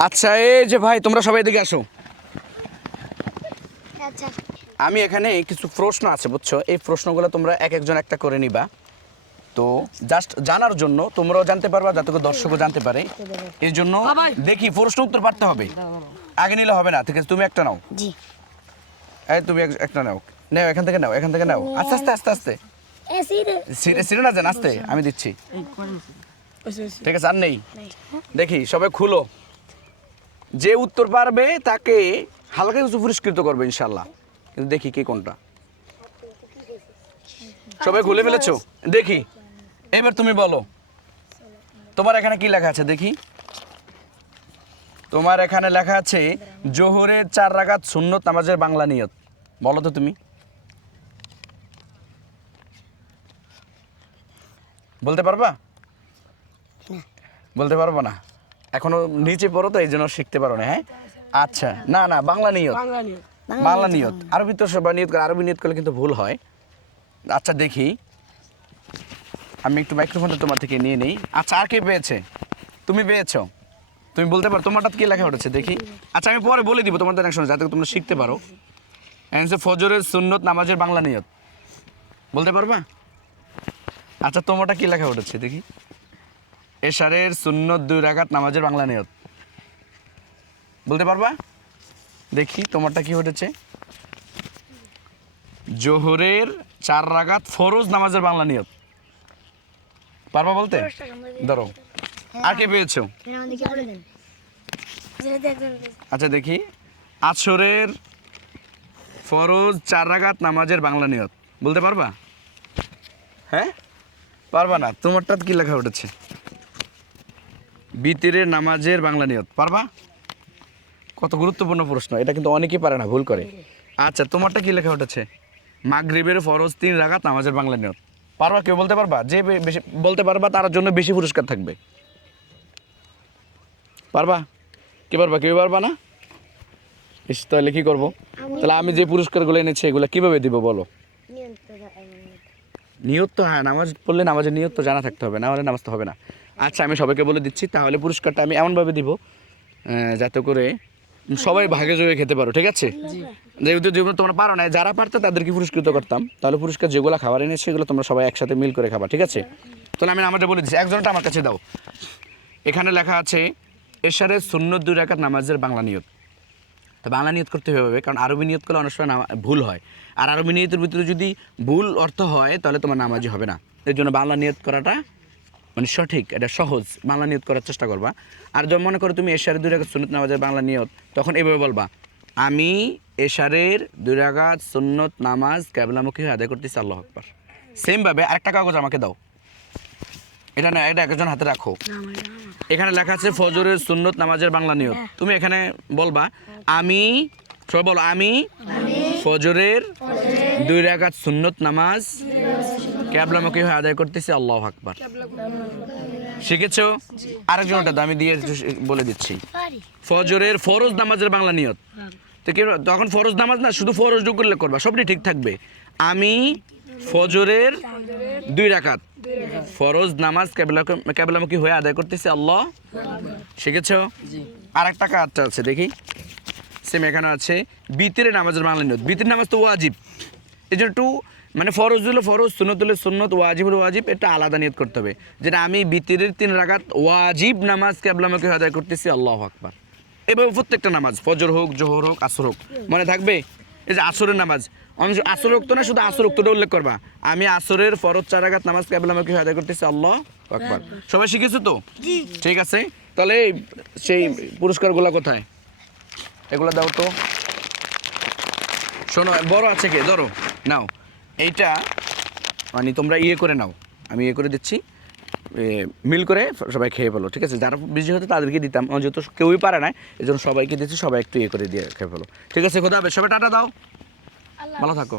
আচ্ছা এই যে ভাই তোমরা সবাই এদিকে আসো। আচ্ছা। আমি এখানে কিছু প্রশ্ন আছে বুঝছ? এই প্রশ্নগুলো তোমরা এক একজন একটা করে নিবা। তো জাস্ট জানার জন্য তোমরাও জানতে পারবা যাতে করে দর্শকও জানতে পারে। এই জন্য দেখি প্রশ্ন উত্তর পারতে হবে। আগে নিলে হবে না ঠিক আছে? তুমি একটা নাও। জি। এই তুমি এক- একটা নাও। নাও এখান থেকে নাও এখান থেকে নাও। আস্তে আস্তে আস্তে আস্তে। সিরে সিরে না যান আস্তে। আমি দিচ্ছি। ঠিক আছে আর নেই। দেখি সবাই খুলো। যে উত্তর পারবে তাকে হালকা কিছু পুরস্কৃত করবে ইনশাল্লাহ কিন্তু দেখি কে কোনটা। সবাই খুলে ফেলেছো? দেখি। এবার তুমি বলো। তোমার এখানে কি লেখা আছে? দেখি। তোমার এখানে লেখা আছে জোহরের চার রাগাত সুন্নত নামাজের বাংলা নিয়ত। বলো তো তুমি। বলতে পারবা? বলতে পারব না? এখনও নিচে পড়ো তো এই জন্য শিখতে পারো না হ্যাঁ? আচ্ছা না না বাংলা নিয়ত। বাংলা নিয়ত। আরবি তো সবাই নিয়ত করে আরবি নিয়ত করলে কিন্তু ভুল হয়। আচ্ছা দেখি। আমি একটু মাইক্রোফোনটা তোমার থেকে নিয়ে নিই। আচ্ছা আর কে পেয়েছে? তুমি পেয়েছ? তুমি বলতে পারো তোমারটা কি লেখা উঠেছে? দেখি। আচ্ছা আমি পরে বলে দিব তোমাদের এক যাতে তোমরা শিখতে পারো। অ্যান্সার ফজরের সুন্নত নামাজের বাংলা নিয়ত। বলতে পারবা? আচ্ছা তোমারটা কি লেখা উঠেছে? দেখি। এশারের সুন্নত দুই রাকাত নামাজের বাংলা নিয়ত। বলতে পারবা? দেখি তোমারটা কি উঠেছে জোহরের চার রাগাত ফরজ নামাজের বাংলা নিয়ত। পারবা বলতে? ধরো। আর কে পেয়েছ? একজন আচ্ছা দেখি। আসরের ফরজ চার রাগাত নামাজের বাংলা নিয়ত। বলতে পারবা? হ্যাঁ? পারবা না। তোমারটা কি লেখা উঠেছে? বিতিরের নামাজের বাংলা নিয়ত। পারবা? কত গুরুত্বপূর্ণ প্রশ্ন এটা কিন্তু অনেকেই পারে না ভুল করে। আচ্ছা তোমারটা কি লেখা উঠেছে? মাগরিবের ফরজ তিন রাকাত নামাজের বাংলা নিয়ত। পারবা? কেউ বলতে পারবা? যে বেশি বলতে পারবা তার জন্য বেশি পুরস্কার থাকবে। পারবা? কে পারবা? কেউ পারবা না? ইস তাহলে কি করব? তাহলে আমি যে পুরস্কারগুলো এনেছি এগুলো কীভাবে দিব বলো? নিয়ত তো হ্যাঁ নামাজ পড়লে নামাজের নিয়ত তো জানা থাকতে হবে না হলে নামাজ তো হবে না। আচ্ছা আমি সবাইকে বলে দিচ্ছি তাহলে পুরস্কারটা আমি এমনভাবে দিব যাতে করে সবাই ভাগে জয়ে খেতে পারো ঠিক আছে? যেহেতু যেগুলো তোমরা পারো না যারা পারতো তাদেরকে পুরস্কৃত করতাম তাহলে পুরস্কার যেগুলো খাবার এনেছে সেগুলো তোমরা সবাই একসাথে মিল করে খাবা ঠিক আছে? তাহলে আমি আমাদের বলে দিচ্ছি একজনটা আমার কাছে দাও। এখানে লেখা আছে এশারের সুন্নত দুই রাকাত নামাজের বাংলা নিয়ত। তো বাংলা নিয়ত করতে হবে কারণ আরবি নিয়ত করলে অনেক সময় নামা- ভুল হয়। আর আরবি নিয়তের ভিতরে যদি ভুল অর্থ হয় তাহলে তোমার নামাজি হবে না। এর জন্য বাংলা নিয়ত করাটা মানে সঠিক এটা সহজ বাংলা নিয়ত করার চেষ্টা করবা। আর যখন মনে করো তুমি এশারের দুই রাগাত সুন্নত নামাজের বাংলা নিয়ত তখন এভাবে বলবা আমি এশারের দুই রাগাত সুন্নত নামাজ ক্যাবলামুখী হয়ে আদায় করতেছি আল্লাহ আকবার। সেমভাবে আরেকটা কাগজ আমাকে দাও। এটা না এটা একজন হাতে রাখো। এখানে লেখা আছে ফজরের সুন্নত নামাজের বাংলা নিয়ত। তুমি এখানে বলবা আমি সবাই বলো আমি ফজরের দুই রাকাত সুন্নত নামাজ ক্যাবলামুখী হয়ে আদায় করতেছি আল্লাহ আকবার। শিখেছো? আরেকজনটা আমি দিয়ে বলে দিচ্ছি। ফজরের ফরজ নামাজের বাংলা নিয়ত। তো কি তখন ফরজ নামাজ না শুধু ফরজ করলে করবা সবটি ঠিক থাকবে। আমি ফজরের দুই রাকাত। ফরজ নামাজ কেবলা কেবলামুখী হয়ে আদায় করতেছি আল্লাহ। শিখেছ? আর একটা কাজটা আছে দেখি। সেম এখানে আছে বিতিরে নামাজের বাংলা নিয়ত। বিতির নামাজ তো ওয়াজিব। এই জন্য একটু মানে ফরজ হলো ফরজ সুন্নত হলে সুন্নত ওয়াজিব হলো ওয়াজিব এটা আলাদা নিয়ত করতে হবে। যেটা আমি বিতিরের তিন রাকাত ওয়াজিব নামাজ হয়ে আদায় করতেছি আল্লাহ আকবার। এভাবে প্রত্যেকটা নামাজ ফজর হোক জোহর হোক আসর হোক মনে থাকবে? এই যে আসরের নামাজ সময় আসর তো না শুধু আসর হোক্তটা উল্লেখ করবা। আমি আসরের ফরজ চার রাকাত নামাজ কেবলামুখী হয়ে আদায় করতেছি আল্লাহ আকবার। সবাই শিখেছো তো? ঠিক আছে? তাহলে সেই পুরস্কারগুলো কোথায়? এগুলো দাও তো। শোনো বড় আছে কে? ধরো নাও। এইটা মানে তোমরা ইয়ে করে নাও। আমি ইয়ে করে দিচ্ছি মিল করে সবাই খেয়ে ফেলো ঠিক আছে? যারা বিজি হতো তাদেরকে দিতাম যেহেতু কেউই পারে না এই জন্য সবাইকে দিচ্ছি সবাই একটু ইয়ে করে দিয়ে খেয়ে ফেলো। ঠিক আছে খোদা হবে সবাই টাটা দাও। ভালো থাকো।